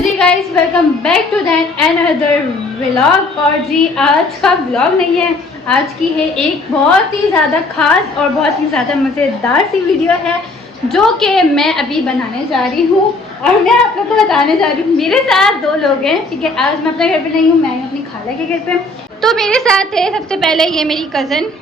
Ji guys, welcome back to that another vlog. और जी आज का व्लॉग नहीं है, आज की है एक बहुत ही ज़्यादा खास और बहुत ही ज़्यादा मज़ेदार सी वीडियो है जो कि मैं अभी बनाने जा रही हूँ। और मैं आप लोग को बताने जा रही हूँ, मेरे साथ दो लोग हैं, ठीक है। आज मैं अपने घर पे नहीं हूँ, मैं अपनी खाला के घर पे। तो मेरे साथ है सबसे पहले ये मेरी कज़न,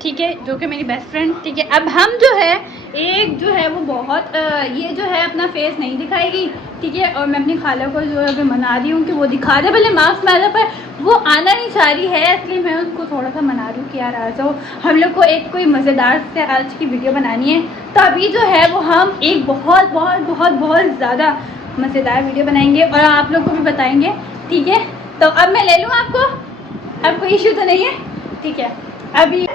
ठीक है, जो कि मेरी बेस्ट फ्रेंड, ठीक है। अब हम जो है एक जो है वो बहुत ये जो है अपना फेस नहीं दिखाएगी, ठीक है। और मैं अपनी खाला को जो है अभी मना रही हूँ कि वो दिखा दे पहले मास्क में, पर वो आना नहीं चाह रही है, इसलिए मैं उसको थोड़ा सा मना रही हूँ कि यार आ जाओ, हम लोग को एक कोई मज़ेदार से आज की वीडियो बनानी है। तो अभी जो है वो हम एक बहुत बहुत बहुत बहुत ज़्यादा मज़ेदार वीडियो बनाएंगे और आप लोग को भी बताएँगे, ठीक है। तो अब मैं ले लूँ आपको, अब कोई इशू तो नहीं है, ठीक है। अभी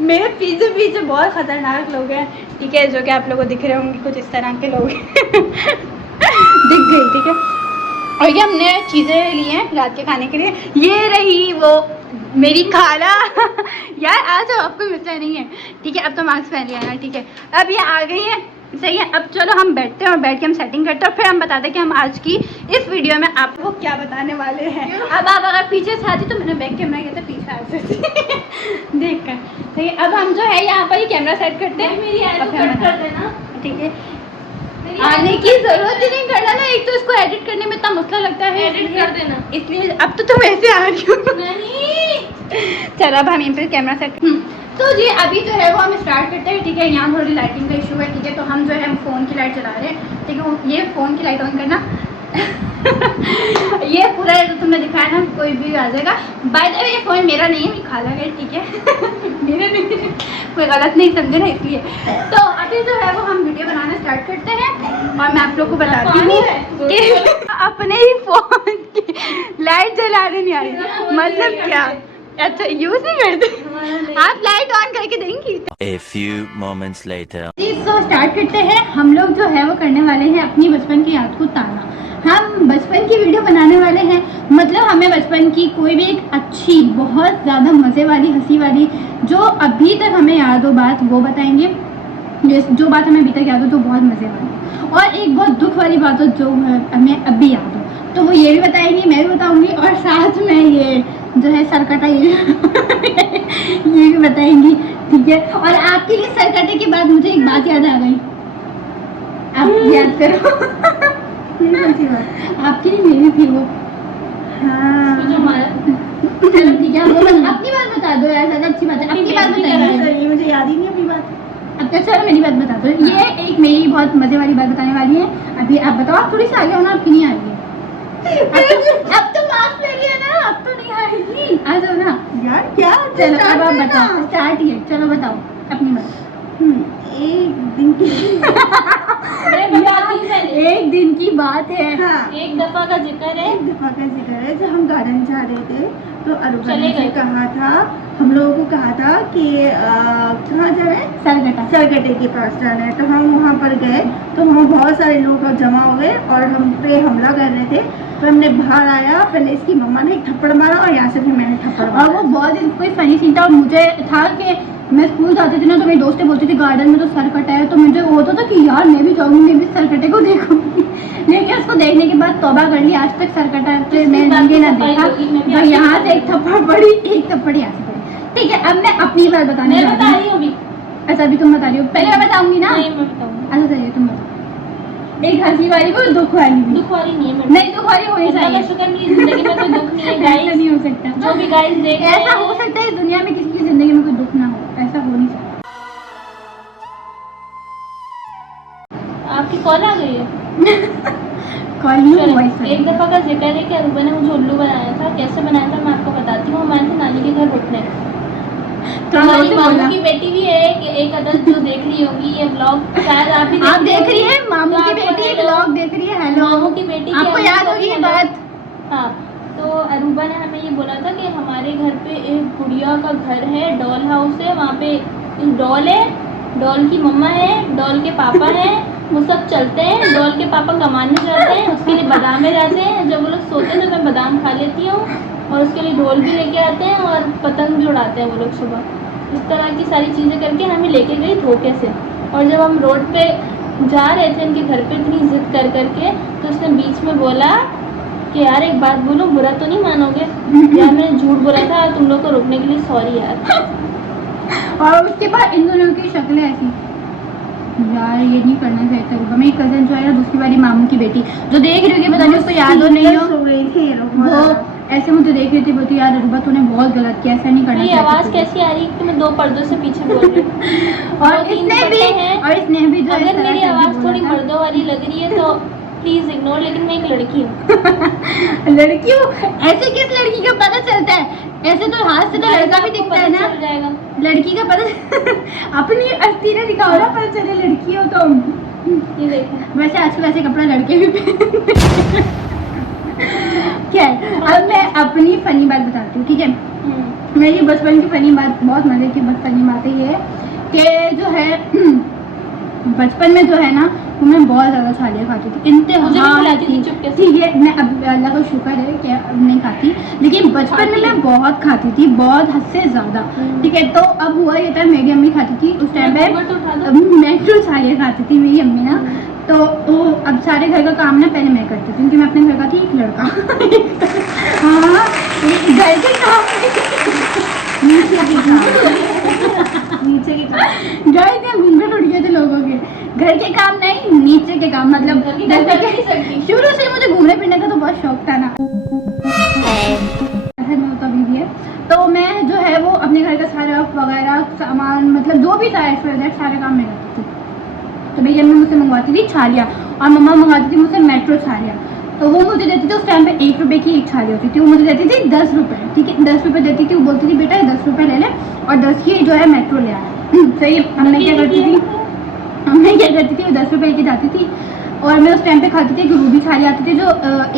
मेरे पीछे पीछे बहुत ख़तरनाक लोग हैं, ठीक है, जो कि आप लोगों को दिख रहे होंगे, कुछ इस तरह के लोग दिख गई, ठीक है। और ये हमने चीज़ें ली हैं रात के खाने के लिए। ये रही वो मेरी खाला यार आ जाओ, आपको मिलता नहीं है, ठीक है। अब तो मास्क पहन लिया ना, ठीक है। अब ये आ गई है, सही है। अब चलो हम बैठते हैं और बैठ के हम सेटिंग करते हैं और फिर हम बताते हैं कि हम आज की इस वीडियो में आपको क्या बताने वाले हैं। अब आप अगर पीछे से आती तो मैंने बैक कैमरा किया था, पीछे आ सकती देख कर, सही है। अब हम जो है यहाँ पर ही कैमरा सेट करते हैं, मेरी कट कर देना, ठीक है। आने की जरूरत ही नहीं करना ना, एक तो इसको एडिट करने में इतना मसला लगता है, एडिट कर देना, इसलिए अब तो तुम ऐसे आ रही हो नहीं। चलो अब हम यहीं पे कैमरा सेट। तो जी अभी जो है वो हम स्टार्ट करते हैं, ठीक है। यहाँ थोड़ी लाइटिंग का इशू है, ठीक है। तो हम जो है फ़ोन की लाइट चला रहे हैं, ठीक है। ये फ़ोन की लाइट ऑन करना ये पूरा है, तो तुमने दिखाया ना, कोई भी आ जाएगा। बाय द वे ये फ़ोन मेरा नहीं है, मेरी खाला है, ठीक है मेरा नहीं है, कोई गलत नहीं समझे ना, इसलिए। तो अभी जो है वो हम वीडियो बनाना स्टार्ट करते हैं और मैं आप लोग को बताती हूँ कि अपने ही फ़ोन की लाइट जलाने नहीं आ रही, मतलब क्या? अच्छा यूज़ नहीं करते आप, लाइट ऑन करके देंगी। A few moments later. तो स्टार्ट करते हैं। हम लोग जो है वो करने वाले हैं अपनी बचपन की याद को ताज़ा। हम बचपन की वीडियो बनाने वाले हैं, मतलब हमें बचपन की कोई भी एक अच्छी, बहुत ज़्यादा मज़े वाली, हंसी वाली, जो अभी तक हमें याद हो बात, वो बताएंगे। जो बात हमें अभी तक याद हो तो बहुत मज़े वाली, और एक बहुत दुख वाली बात हो जो हमें अभी याद हो तो वो ये भी बताएंगी, मैं भी बताऊंगी, और साथ में ये जो है सरकटा ये भी बताएंगी, ठीक है। और आपके लिए सरकटे के बाद मुझे एक बात याद आ गई, आप याद करो आपकी नहीं मेरी थी वो, हाँ चलो ठीक है। अपनी बात बता दो यार, ज़्यादा अच्छी बात है, अपनी बात बताइए, मुझे याद ही नहीं अपनी बात। अब तो चलो मेरी बात बता दो, ये एक मेरी बहुत मज़े वाली बात बताने वाली है। अभी आप बताओ, आप थोड़ी सी आगे हो ना, आपकी नहीं आ रही है। अब तो मास्क ले लिया ना, अब तो नहीं आएगी, आ जाओ ना यार। क्या चलो अब आप बताओ, स्टार्ट ही है, चलो बताओ अपनी बात। एक दिन की एक दिन की बात है, हाँ। एक दफा का जिक्र है, एक दफा का जिक्र है। जब हम गार्डन जा रहे थे तो अरुबा ने कहा था, हम लोगों को कहा था कि कहाँ जा रहे हैं, सरकटे के पास जाना है। तो हम वहाँ पर गए तो वहाँ बहुत सारे लोग जमा हो गए और हम पे हमला कर रहे थे। तो हमने बाहर आया, पहले इसकी मम्मा ने एक थप्पड़ मारा और यहाँ से फिर मैंने थप्पड़ मारा। और वो बहुत कोई फनी सीन था। और मुझे था कि मैं स्कूल जाती थी ना, तो मेरी दोस्तें बोलती थी गार्डन में तो सरकटा है, तो मुझे वो होता था कि यार मैं भी जाऊँगी, मैं भी सरकटे को देखूंगी। लेकिन उसको देखने के बाद तौबा कर ली, आज तक सरकटा मैं जिंदगी ना देखा। तो यहाँ से एक थप्पड़ पड़ी, एक थप्पड़ यहाँ से पड़ी, ठीक है। अब मैं अपनी बात बताने जा रही हूँ। अच्छा अभी तुम बता रही हो, पहले मैं बताऊंगी ना। अच्छा चलिए तुम बताओ, एक हंसी वाली को दुख वाली नहीं है, दुख वाली होनी चाहिए। जिंदगी में कोई दुख नहीं है गाइस, ऐसा नहीं हो सकता। जो भी गाइस देख, ऐसा हो सकता है दुनिया में किसी की जिंदगी में कोई दुख ना हो, ऐसा हो नहीं सकता। आपकी कॉल आ गई है कॉल एक दफा का जिक्र है कि अरुबा ने मुझे उल्लू बनाया था। कैसे बनाया था मैं आपको बताती हूँ। हमारे नानी के घर रुकने, तो हमारी मामू की बेटी भी है, एक अदद जो देख रही होगी ये ब्लॉग, शायद आप भी देख रही है। मामू की बेटी ब्लॉग देख रही है। हेलो मामू की बेटी, आपको याद होगी ये बात? हाँ, तो अरुबा ने हमें ये बोला था कि हमारे घर पे एक गुड़िया का घर है, डॉल हाउस है, वहाँ पे डॉल है, डॉल की मम्मा है, डॉल के पापा हैं, वो सब चलते हैं। डॉल के पापा कमाने जाते हैं, उसके लिए बादाम में जाते हैं। जब वो लोग सोते हैं तो मैं बादाम खा लेती हूँ, और उसके लिए ढोल भी लेके आते हैं और पतंग भी उड़ाते हैं वो लोग सुबह। इस तरह की सारी चीज़ें करके हमें लेके गई धोखे से। और जब हम रोड पे जा रहे थे इनके घर पे इतनी जिद कर करके, तो उसने बीच में बोला कि यार एक बात बोलो, बुरा तो नहीं मानोगे यार, मैंने झूठ बोला था, तुम लोग को रोकने के लिए सॉरी यार। और उसके बाद इन दोनों की शक्लें ऐसी, यार ये नहीं करना चाहिए था। मेरी कजन जो है ना, दूसरी वाली मामू की बेटी, जो देख रही होगी, पता नहीं उसको याद हो नहीं हो, वो ऐसे मुझे देख रही थी, बोलती यार अरूबा तूने बहुत गलत किया, ऐसा नहीं करना मेरी चाहिए। आवाज कैसी आ रही है कि मैं 2 पर्दों से पीछे बोल रही हूँ। और इसने भी जो है अगर इस तरह मेरी से आवाज बोला थोड़ी था। मर्दों वाली लग रही है तो प्लीज इग्नोर, लेकिन मैं एक लड़की हूँ। लड़की हो, ऐसे किस लड़की का पता चलता है? ऐसे तो हाथ से तो लड़का भी दिखता है ना, चल जाएगा लड़की का पता अपनी अस्तीरा दिखाओ ना, पता चले लड़की हो तो। ये देखो, वैसे आजकल ऐसे कपड़ा लड़के भी पहनते हैं। क्या है, अब मैं अपनी फनी बात बताती हूँ, ठीक है। मेरी बचपन की फनी बात, बहुत मजे की फनी बात है ये कि जो है बचपन में जो है ना, वो मैं बहुत ज़्यादा छालियाँ खाती थी, इंतहा थी, ठीक है। मैं अब अल्लाह का शुक्र है कि अब नहीं खाती, लेकिन बचपन में मैं बहुत खाती थी, बहुत हद से ज़्यादा, ठीक है। तो अब हुआ ये था, मेरी अम्मी खाती थी उस टाइम पे, मैं तो छालियाँ खाती थी मेरी अम्मी ना। तो वो अब सारे घर का काम ना पहले मैं करती थी, क्योंकि मैं अपने घर का थी एक लड़का। हाँ, घर के काम नीचे के काम गए थे, घूंघट उठ गए थे लोगों के, घर के काम नहीं, नीचे के काम, मतलब शुरू से मुझे घूमने फिरने का तो बहुत शौक था ना, तभी भी है। तो मैं जो है वो अपने घर का सारा वगैरह सामान, मतलब जो भी था सारा काम मैं करती थी। तो मेरी अम्मी मुझसे मंगवाती थी छालियाँ, और मम्मा मंगवाती थी मुझसे मेट्रो छालियाँ। तो वो मुझे देती थी, उस टाइम पे 1 रुपये की एक छाली होती थी, वो मुझे देती थी 10 रुपये, ठीक है। 10 रुपये देती थी, वो बोलती थी बेटा 10 रुपये ले ले और 10 की जो है मेट्रो ले आया। सही। अब मैं क्या करती थी, वो 10 रुपये की जाती थी, और मैं उस टाइम पे खाती थी एक रूबी छाली आती थी, जो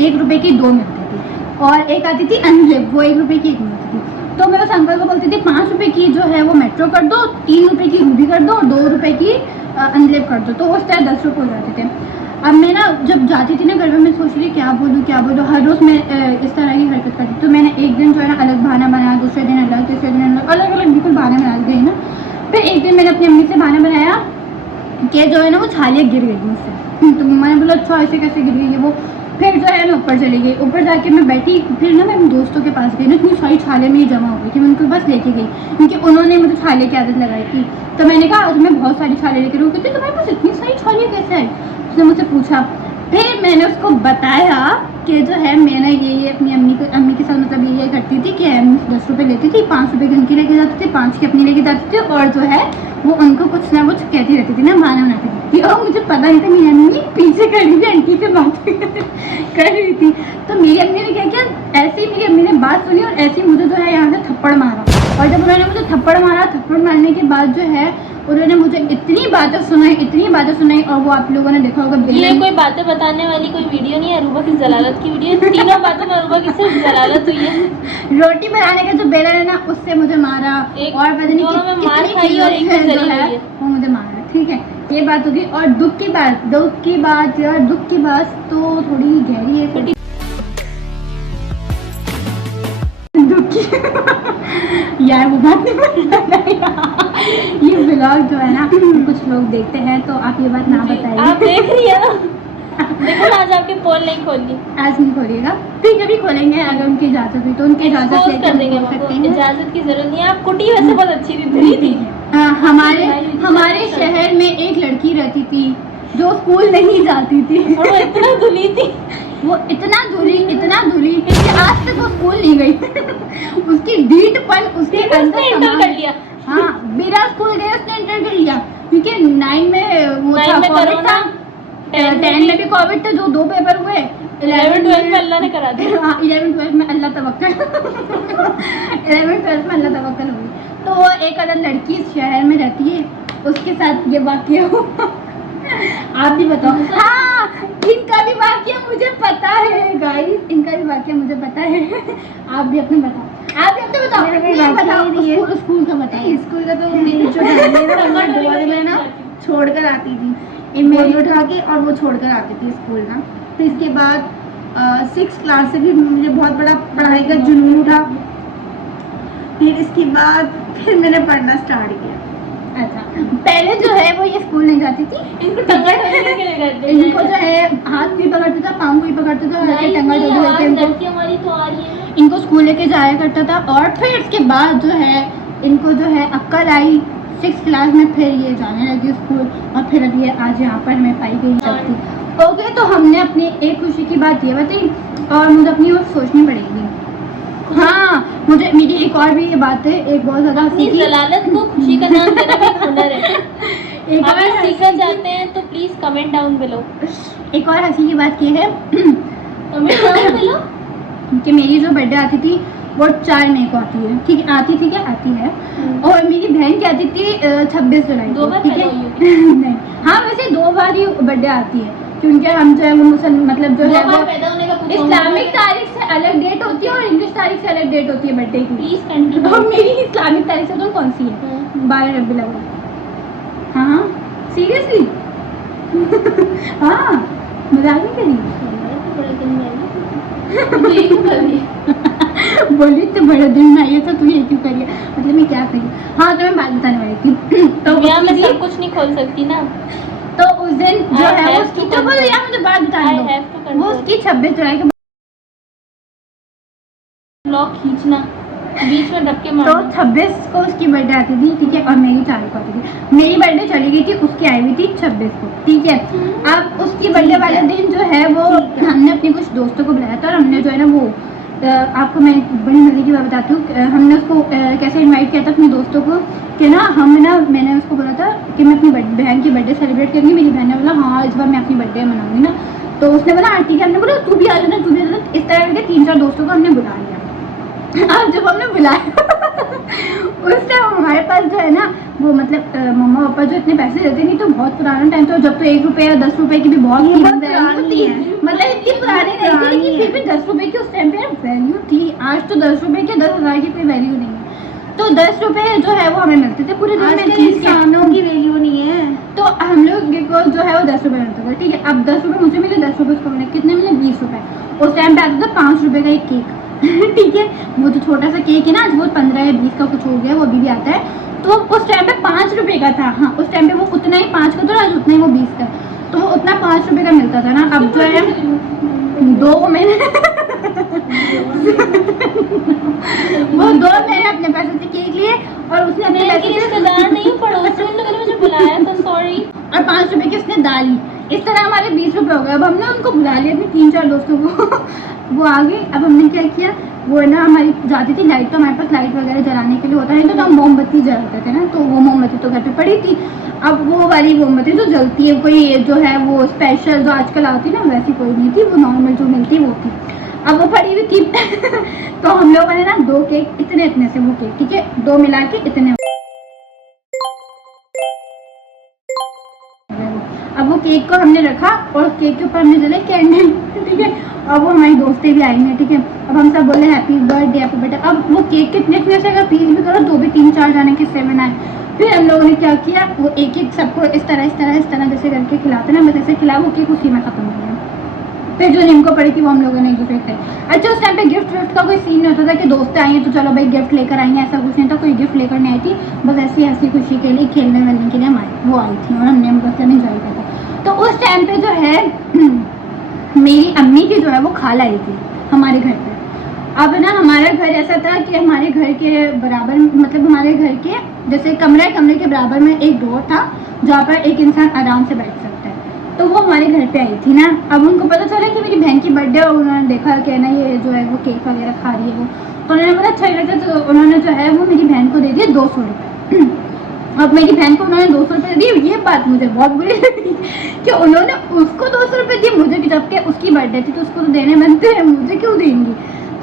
1 रुपये की 2 मिलती थी, और एक आती थी अनलिप, वो 1 रुपये की 1 मिलती थी। तो मैं उस अंकल को बोलती थी 5 रुपये की जो है वो मेट्रो कर दो, 3 रुपये की रूबी कर दो, 2 रुपये की अनलिप कर दो। तो उस टाइम 10 रुपये हो जाते थे। अब मैं ना जब जाती थी ना घर में, मैं सोच रही क्या बोलूँ, हर रोज़ मैं इस तरह की हरकत करती। तो मैंने एक दिन जो है ना अलग बहाना बनाया, दूसरे दिन अलग, तीसरे दिन अलग बिल्कुल बहाना बना गई ना। फिर एक दिन मैंने अपनी अम्मी से बहाना बनाया कि जो है ना वो छालियाँ गिर गई मुझसे। तो मैंने बोला अच्छा ऐसे कैसे गिर गई है वो। फिर जो है मैं ऊपर चली गई, ऊपर जाके मैं बैठी, फिर ना मैं अपने दोस्तों के पास गई ना, इतनी सारी छालियाँ मेरी जमा हो गई कि मैं उनको बस लेके गई, क्योंकि उन्होंने मुझे छाले की आदत लगाई थी। तो मैंने कहा आज मैं बहुत सारी छाले लेकर कहती तुम्हारे पास इतनी सारी छालियाँ कैसे आई? उसने मुझसे पूछा, फिर मैंने उसको बताया कि जो है मैंने ये अपनी अम्मी के साथ मतलब ये करती थी कि 10 रुपये लेती थी, 5 रुपये की उनकी लेके जाती थी, 5 की अपनी लेके जाती थी, और जो है वो उनको कुछ ना कुछ कहती रहती थी ना, बहाना बनाती थी। और मुझे पता नहीं था मेरी अम्मी पीछे कर रही थी, आंटी से बात कर रही थी। तो मेरी अम्मी ने क्या किया, ऐसे ही मेरी अम्मी ने बात सुनी और ऐसे ही मुझे जो है यहाँ से थप्पड़ मारा। और जब उन्होंने मुझे थप्पड़ मारने के बाद जो है उन्होंने मुझे इतनी बातें सुनाई, और वो आप लोगों ने देखा होगा। ये कोई बातें बताने वाली कोई वीडियो नहीं है, अरूबा की जलालत की वीडियो है। तीनों बातों में अरूबा की सिर्फ जलालत हुई है। रोटी बनाने का जो बेलन है ना उससे मुझे मारा, और पता नहीं कितनी वो मुझे मारा, ठीक है। ये बात होगी। और दुख की बात तो थोड़ी गहरी है, यार वो बात नहीं। ये व्लॉग जो है ना कुछ लोग देखते हैं, तो आप ये बात ना बताइए। आप देख रही है ना, देखो ना, आज आपकी पोल नहीं खोली, आज नहीं खोलिएगा, फिर जब भी खोलेंगे अगर उनकी इजाजत हुई तो उनकी इजाजत कर देंगे। इजाजत की जरूरत नहीं है। आप कुटी वैसे बहुत अच्छी थी। हमारे शहर में एक लड़की रहती थी जो स्कूल नहीं जाती थी, और वो इतना धुली थी, वो इतना धुली कि आज तक वो स्कूल नहीं गई। उसकी डीटपन उसके अंदर कर लिया। हाँ, बिना स्कूल गए उसने इंटर कर लिया, क्योंकि 9 में वो था कोविड था, 10 में भी कोविड था, जो 2 पेपर हुए, 11-12 में अल्लाह ने करा दिया। हाँ, 11-12 में अल्लाह तवक्कल 11-12 में अल्लाह तवक्कल हुई। तो वो एक अदर लड़की इस शहर में रहती है, उसके साथ ये वाकया हुआ। आप भी बताओ। हाँ, इनका भी वाकया मुझे पता है गाइस, इनका भी वाकया मुझे पता है। आप भी अपने बताओ। स्कूल का बताइए। स्कूल का तो मेरी जो ना छोड़ कर आती थी, मेरी उठा के, और वो छोड़ कर आती थी स्कूल ना। फिर इसके बाद 6th क्लास से भी मुझे बहुत बड़ा पढ़ाई का जुनून उठा। फिर इसके बाद फिर मैंने पढ़ना स्टार्ट किया। अच्छा, पहले जो है वो ये स्कूल नहीं जाती थी, इनको टंगा टंगने के लिए करते हैं। इनको जो है हाथ भी पकड़ता था, पाँव भी पकड़ता था, ऐसे टंगा नहीं, टंगा आवाज करके इनको लड़की हमारी तो आ रही है। इनको स्कूल लेके जाया करता था। और फिर उसके बाद जो है इनको जो है अक्ल आई 6th क्लास में, फिर ये जाने लगी स्कूल और फिर अब ये आज यहाँ पर हमें पाई गई सकती। ओके, तो हमने अपनी एक खुशी की बात ये बताई और मुझे अपनी और सोचनी पड़ेगी। हाँ, मुझे मेरी एक और भी ये बात है, एक बहुत ज़्यादा अपनी हंसी की, जलालत को खुशी का नाम देना भी हुनर है। एक और अगर हंसी सीखना की- चाहते हैं तो प्लीज कमेंट डाउन बिलो। एक और हंसी की बात ये है कमेंट डाउन बिलो। कि मेरी जो बर्थडे आती थी वो 4 मई को आती है, ठीक है, आती थी क्या, आती है। और मेरी बहन की आती थी 26 जुलाई दो को, बार ठीक पैदा है। हुई नहीं, हाँ वैसे 2 बार ही बर्थडे आती है, क्योंकि हम जो है वो मतलब जो दो है बार वो पैदा होने का पूछा इस्लामिक तारीख से अलग डेट होती है और इंग्लिश तारीख से अलग डेट होती है बर्थडे की। प्लीज और कंटिन्यू। मेरी इस्लामिक तारीख से तो कौन सी है, 12 रबी अव्वल। हाँ सीरियसली हाँ, मजाक नहीं करी। बोली तो बड़े दिन में आई है तो तू ये क्यों करिए, मतलब मैं क्या करी। हाँ, तो मैं बात बताने वाली थी तो दुनिया में उसकी- सब कुछ नहीं खोल सकती ना। तो उस दिन जो I है have उसकी to तो बोलो control. यार, मुझे बात I बताने have to दो। control. वो उसकी 26 जुलाई के ब्लॉग खींचना, बीच में धक्के तो मारना। 26 को उसकी बर्थडे आती थी, ठीक है, और मेरी 4 को आती थी। मेरी बर्थडे चली गई थी, उसकी आई हुई थी 26 को, ठीक है। अब उसकी बर्थडे वाले दिन जो है वो हमने अपने कुछ दोस्तों को बुलाया था और हमने जो है ना वो आपको मैं बड़ी मजे की बात बताती हूँ। हमने उसको कैसे इनवाइट किया था अपने दोस्तों को कि ना मैंने उसको बोला था कि मैं अपनी बहन की बर्थडे सेलिब्रेट करूँगी। मेरी बहन ने बोला हाँ इस बार मैं अपनी बर्थडे मनाऊंगी ना, तो उसने बोला हाँ ठीक है। हमने बोला तू भी आ जाना, तू भी आ जाना। इस तरह के 3-4 दोस्तों को हमने बुला लिया। अब जब हमने बुलाया उस टाइम हमारे पास जो है ना वो मतलब मम्मा पापा जो इतने पैसे देते नहीं, तो बहुत पुराना टाइम था जब तो 1 रुपये या 10 रुपए की भी बहुत कीमत होती है। मतलब इतनी पुरानी नहीं थी, लेकिन फिर भी 10 रुपए की उस टाइम पे वैल्यू थी। आज तो 10 रुपए के 10,000 की कोई वैल्यू नहीं है। तो 10 रुपए जो है वो हमें मिलते थे पूरे दिन में। इंसानों की वैल्यू नहीं है। तो हम लोग को जो है वो 10 रुपए मिलता था, ठीक है। अब 10 रुपए मुझे मिले, 10 रुपए उसको मिले, कितने मिले 20 रुपए। उस टाइम पे आता था 5 रुपए का एक केक ठीक है, वो जो छोटा सा केक है ना आज वो 15 या 20 का कुछ हो गया, वो अभी भी आता है। तो उस टाइम पे 5 रुपए का था। हाँ, उस टाइम पे वो उतना ही 5 का था, आज उतना ही वो 20 का। तो वो उतना 5 रुपए का मिलता था ना। अब जो है 2 महीने वो 2 महीने अपने पैसे से केक लिए और उसने अपने मैं पैसे की से रिश्तेदार नहीं, पड़ोसी उन लोगों ने मुझे बुलाया तो सॉरी। और 5 रुपए की उसने दाल ली। इस तरह हमारे 20 रुपए हो गए। अब हमने उनको बुला लिया अपने 3-4 दोस्तों को वो आ गए। अब हमने क्या किया, वो है ना हमारी जाती थी लाइट, तो हमारे पास लाइट वगैरह जलाने के लिए होता है तो हम मोमबत्ती जलाते थे ना, तो वो मोमबत्ती तो घर पे पड़ी थी। अब वो वाली मोमबत्ती जो जलती है, कोई जो है वो स्पेशल जो आजकल आती है ना वैसी कोई नहीं थी, वो नॉर्मल जो मिलती वो थी। अब वो पड़ी हुई थी तो हम लोगों ने ना 2 केक इतने से वो केक, ठीक है, 2 मिला के इतने। अब वो केक को हमने रखा और केक के ऊपर हमने जले कैंडल, ठीक है। अब वो हमारी दोस्तें भी आई हैं, ठीक है। अब हम सब बोले हैप्पी बर्थडे। अब वो केक कितने से अगर पीस भी करो तो भी 3-4 जाने के 7 आए। फिर हम लोगों ने क्या किया, वो एक सबको इस तरह जैसे करके खिलाते ना, बस ऐसे खिला, वो केक उसी में खत्म हो गया। फिर जो निम्को पड़ी थी वो हम लोगों ने एक दूसरे खाई। अच्छा, उस टाइम पे गिफ्ट का कोई सीन नहीं होता था कि दोस्त आई हैं तो चलो भाई गिफ्ट लेकर आई हैं, ऐसा कुछ नहीं था। कोई गिफ्ट लेकर नहीं आई थी, बस ऐसी हंसी खुशी के लिए खेलने वेलने के लिए वो आई थी और हमने बस एंजॉय किया था। तो उस टाइम पे जो है मेरी अम्मी की जो है वो खाला आई थी हमारे घर पे। अब ना हमारा घर ऐसा था कि हमारे घर के बराबर, मतलब हमारे घर के जैसे कमरे के बराबर में एक डोर था जहाँ पर एक इंसान आराम से बैठ सकता है। तो वो हमारे घर पे आई थी ना। अब उनको पता चला कि मेरी बहन की बर्थडे और उन्होंने देखा कि ना ये जो है वो केक वगैरह खा रही है वो, तो उन्होंने बोला अच्छा लगता, तो उन्होंने जो है वो मेरी बहन को दे दिए 200 रुपये। अब मेरी बहन को उन्होंने 200 रुपये दिए। ये बात मुझे बहुत बुरी लगी कि उन्होंने उसको 200 रुपये दिए, मुझे जबकि उसकी बर्थडे थी तो उसको तो देने बनते हैं, मुझे क्यों देंगी।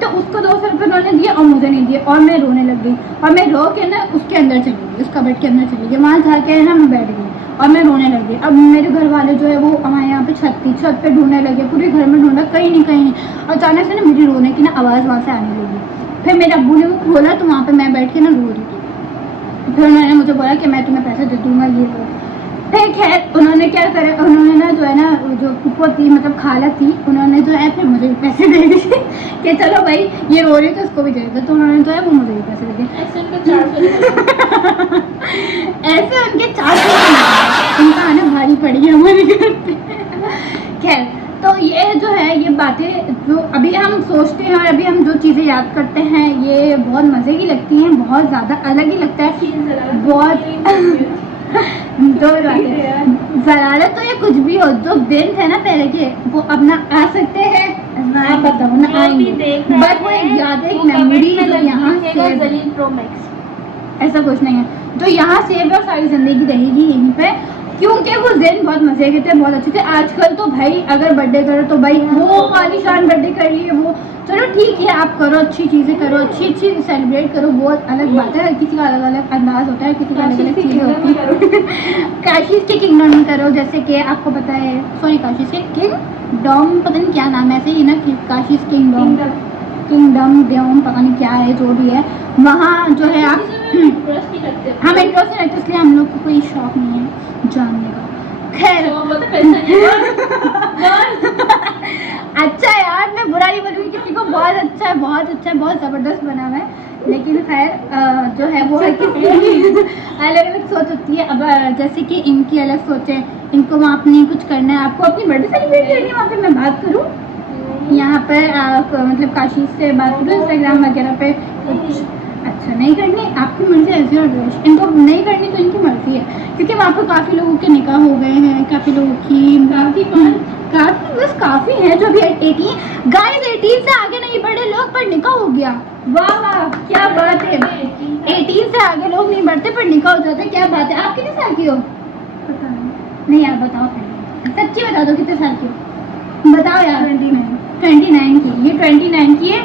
तो उसको 200 रुपये उन्होंने दिए और मुझे नहीं दिए और मैं रोने लग गई। और मैं रो के ना उसके अंदर चली गई, उस कबर्ड के अंदर चली गई, वहाँ जाके ना मैं बैठ गई और मैं रोने लगी। अब मेरे घर वाले जो है वो हमारे यहाँ पे छत पे ढूंढने लगे, पूरे घर में ढूंढा, कहीं नहीं। अचानक से ना मेरी रोने की ना आवाज़ वहाँ से आने लगी। फिर मेरे अब्बू ने वो खोला तो वहाँ पे मैं बैठ के ना रो रही थी। फिर उन्होंने मुझे बोला कि मैं तुम्हें पैसे दे दूँगा ये वो। फिर खैर उन्होंने क्या करा, उन्होंने ना जो है ना जो फूफो थी मतलब खाला थी, उन्होंने जो है फिर मुझे भी पैसे दे दिए कि चलो भाई ये रो रही तो उसको भी दे दो, तो उन्होंने जो है वो मुझे भी पैसे दे दिए। ऐसे उनका 400 ऐसे उनके 400 उनका आना भारी पड़ी है हमारे घर पे। खैर, तो ये जो है ये बातें जो अभी हम सोचते हैं और अभी हम जो चीज़ें याद करते हैं ये बहुत मज़े की लगती हैं, बहुत ज़्यादा अलग ही लगता है, बहुत जो बातें ज़रारत तो ये कुछ भी हो, जो दिन थे ना पहले के वो अब ना आ सकते हैं, आप बताओ ना आएंगे, बट वो एक याद है, एक मेमोरी जो यहाँ सेव, जलील प्रो मैक्स ऐसा कुछ नहीं है जो यहाँ सेव और सारी ज़िंदगी रहेगी यहीं पे, क्योंकि वो दिन बहुत मज़े के थे, बहुत अच्छे थे। आजकल तो भाई अगर बर्थडे करो तो भाई वो आलीशान बर्थडे कर लिए, वो चलो ठीक है आप करो, अच्छी चीज़ें करो, अच्छी अच्छी सेलिब्रेट करो, बहुत अलग बात है, किसी का अलग अलग अंदाज होता है, किसी का अलग अलग चीज़ें होती है। काशीज़ के किंगडम में करो, जैसे कि आपको पता है, सॉरी काशीज़ के किंगडम पता नहीं क्या नाम है ऐसे ही ना, काशीज़ किंगडम देवम पता नहीं क्या है, जो भी है वहाँ जो है आप हम इंटरेस्ट नहीं रखते, इसलिए हम लोग को कोई शौक नहीं है जानने का। खैर अच्छा यार, मैं बुरा नहीं बोलूँगी किसी को, बहुत अच्छा है, बहुत अच्छा है, बहुत ज़बरदस्त बना हुआ है, लेकिन खैर जो है वो है किसी अलग अलग सोच होती है। अब जैसे कि इनकी अलग सोच है, इनको वहाँ अपनी कुछ करना है, आपको अपनी बर्थडे सेलिब्रेट करनी है, वहाँ पर मैं बात करूँ यहाँ पर मतलब काशी से बात करूँ इंस्टाग्राम वगैरह पे कुछ अच्छा नहीं करनी, आपकी मर्जी ऐसी और द्वेष, इनको नहीं करनी तो इनकी मर्जी है, क्योंकि वहाँ पर काफ़ी लोगों के निकाह हो गए हैं, काफ़ी लोगों की काफ़ी बस काफ़ी है जो अभी 18 गाइस 18 से आगे नहीं बढ़े लोग पर निकाह हो गया। वाह वाह क्या बात है, 18 से आगे लोग नहीं बढ़ते पर निकाह हो जाते, क्या बात है। आप कितने साल की हो? पता नहीं यार, बताओ सच्ची बता दो कितने साल की हो, बताओ यार। 29 की, ये 29 की है,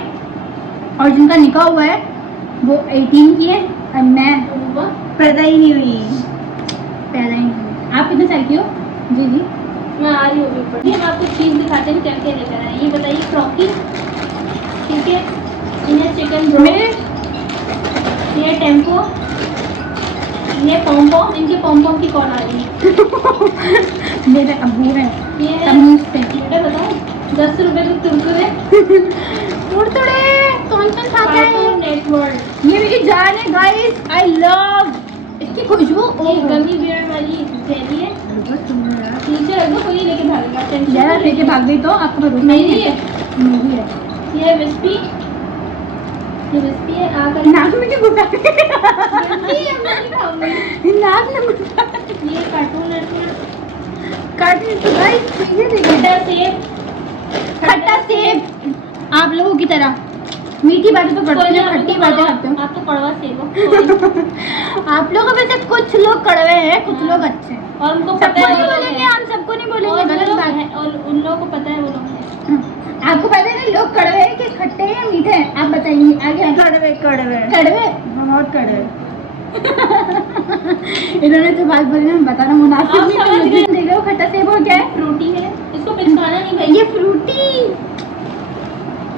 और जिनका निकाह हुआ है वो 18 की है, और मैं पैदा ही नहीं हुई। आप कितने साल की हो? जी जी मैं आ रही हूँ ऊपर। हम आपको चीज़ दिखाते हैं क्या क्या लेकर आए, ये बताइए। क्रॉकी, ठीक है, इन्हें चिकन ब्रो, ये टेम्पो, ये पॉम, इनके पॉम की कॉल आ रही है। मेरे अब्बू है ये बेटा बताओ 10 रुपए के कुरकुरे कौन खाता है? नेटवर्क, ये मेरी जान है गाइस, आई लव इसकी खुशबू। ये गमी बियर वाली जेली है, नीचे रख दो, कोई लेके भागेगा, यार लेके भाग गई तो आपको भरोसा मेरी है, मेरी है। ये विस्पी, ये विस्पी है, आकर नाक में क्यों घुसा? नाक में घुसा। ये कार्टून कार्टून तो गाइस देखिए देखिए, खट्टा सेब आप लोगों की तरह मीठी बातें तो करते हैं, खट्टी बातें करते हैं। आप तो कड़वा सेब हो। आप लोगों में से कुछ लोग कड़वे हैं, कुछ लोग अच्छे हैं, और उनको सबको पता नहीं है बोलेंगे, हम सबको नहीं बोलेंगे, गलत बात है। और उन लोगों को पता है वो लोग हैं। आपको पता है ना लोग कड़वे हैं कि खट्टे हैं या मीठे हैं? आप बताइए आगे। कड़वे कड़वे कड़वे बहुत कड़वे। इन्होंने जो बात बोली ना बता रहा मुनासिब आप नहीं समझ समझ गए। देख लो खट्टा सेब हो क्या है? फ्रूटी है, इसको पिचकाना नहीं भाई। ये फ्रूटी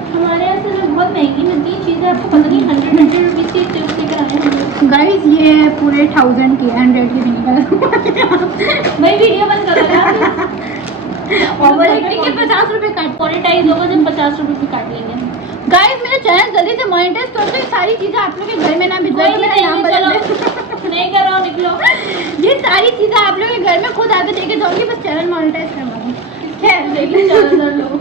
हमारे यहाँ से जो बहुत महंगी मिलती है चीज़ें, आपको पता नहीं 100 रुपीज़ की चिप्स लेकर आए हैं गाइस, ये पूरे 1000 की 100 की भी नहीं भाई। वीडियो बंद करो, ओवर एक्टिंग के 50 रुपए काट। मोनेटाइज होगा जब 50 रुपए भी काट लेंगे। गाइस मेरा चैनल जल्दी से मोनेटाइज कर दो, ये सारी चीजें आप लोग के घर में ना भिजवाए तो मेरा नाम बदल दे। नहीं करो, निकलो। ये सारी चीजें आप लोग के घर में खुद आके देके जाऊंगी, बस चैनल मोनेटाइज करवा दूँ। खैर देखिए 4000 लोग,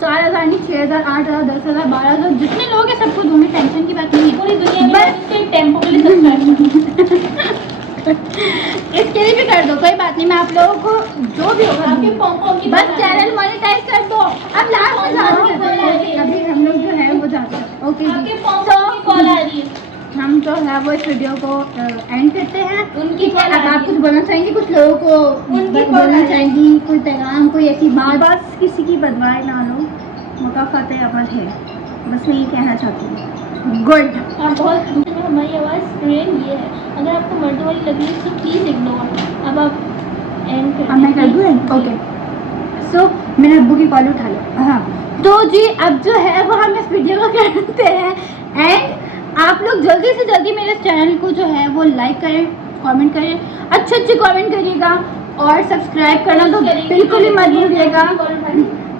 4000 नहीं, 6000, 8000, 10000, 12000 जितने लोग हैं सबको दूंगी, टेंशन की बात नहीं है। पूरी दुनिया में इसको एक टेम्पो के लिए सब्सक्राइब करो। इसके लिए भी कर दो, कोई बात नहीं, मैं आप लोगों को जो भी होगा आपके पॉम की बस चैनल मोनेटाइज कर दो। अब लास्ट में जाते अभी हम लोग जो है वो जाते हैं। ओके आपके जी, पॉम तो की कॉल आ रही है। हम जो है वो इस वीडियो को एंड करते हैं। उनकी ठीक है, कॉल अब आ आप रही कुछ बोलना चाहेंगी, कुछ लोगों को उनकी कॉल आ बोलना रही है। चाहेंगी, कोई पैगाम, कोई ऐसी बात? बस किसी की बदवाएं ना लो, मौका फतेह अमल है, बस मैं ये कहना चाहती हूँ। गुड। आप बहुत हमारी आवाज़ ट्रेन ये है, अगर आपको मर्द वाली लगी तो प्लीज़ इग्नोर। अब आप एंड कर अब मैं कर दूँ? ओके, सो मेरे अब्बू की कॉल उठा लो। हाँ, तो जी अब जो है वो हम इस वीडियो को करते हैं एंड आप लोग जल्दी से जल्दी मेरे चैनल को जो है वो लाइक करें, कमेंट करें, अच्छे अच्छे कमेंट करिएगा, और सब्सक्राइब करना तो बिल्कुल ही मत भूलिएगा,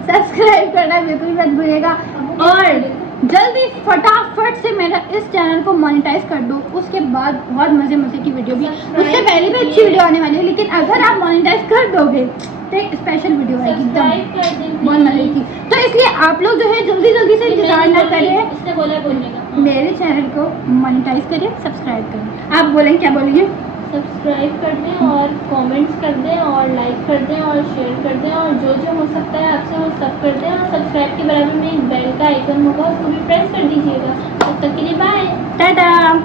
सब्सक्राइब करना बिल्कुल ही मत भूलिएगा। और जल्दी फटाफट से मेरा इस चैनल को मोनेटाइज कर दो, उसके बाद बहुत मज़े मज़े की वीडियो भी, उससे पहले भी अच्छी वीडियो आने वाली है, लेकिन अगर आप मोनेटाइज कर दोगे तो एक स्पेशल वीडियो आएगी एकदम बहुत मज़े की। तो इसलिए आप लोग जो है जल्दी जल्दी से इंतजार ना करें, इसने बोला बोलने का, मेरे चैनल को मोनेटाइज करें, सब्सक्राइब करें। आप बोलें, क्या बोलेंगे? सब्सक्राइब कर दें और कमेंट्स कर दें और लाइक कर दें और शेयर कर दें और जो जो हो सकता है आपसे वो सब कर दें। और सब्सक्राइब के बराबर में एक बेल का आइकन होगा, उसको भी प्रेस कर दीजिएगा। तब तक के लिए बाय, टाटा।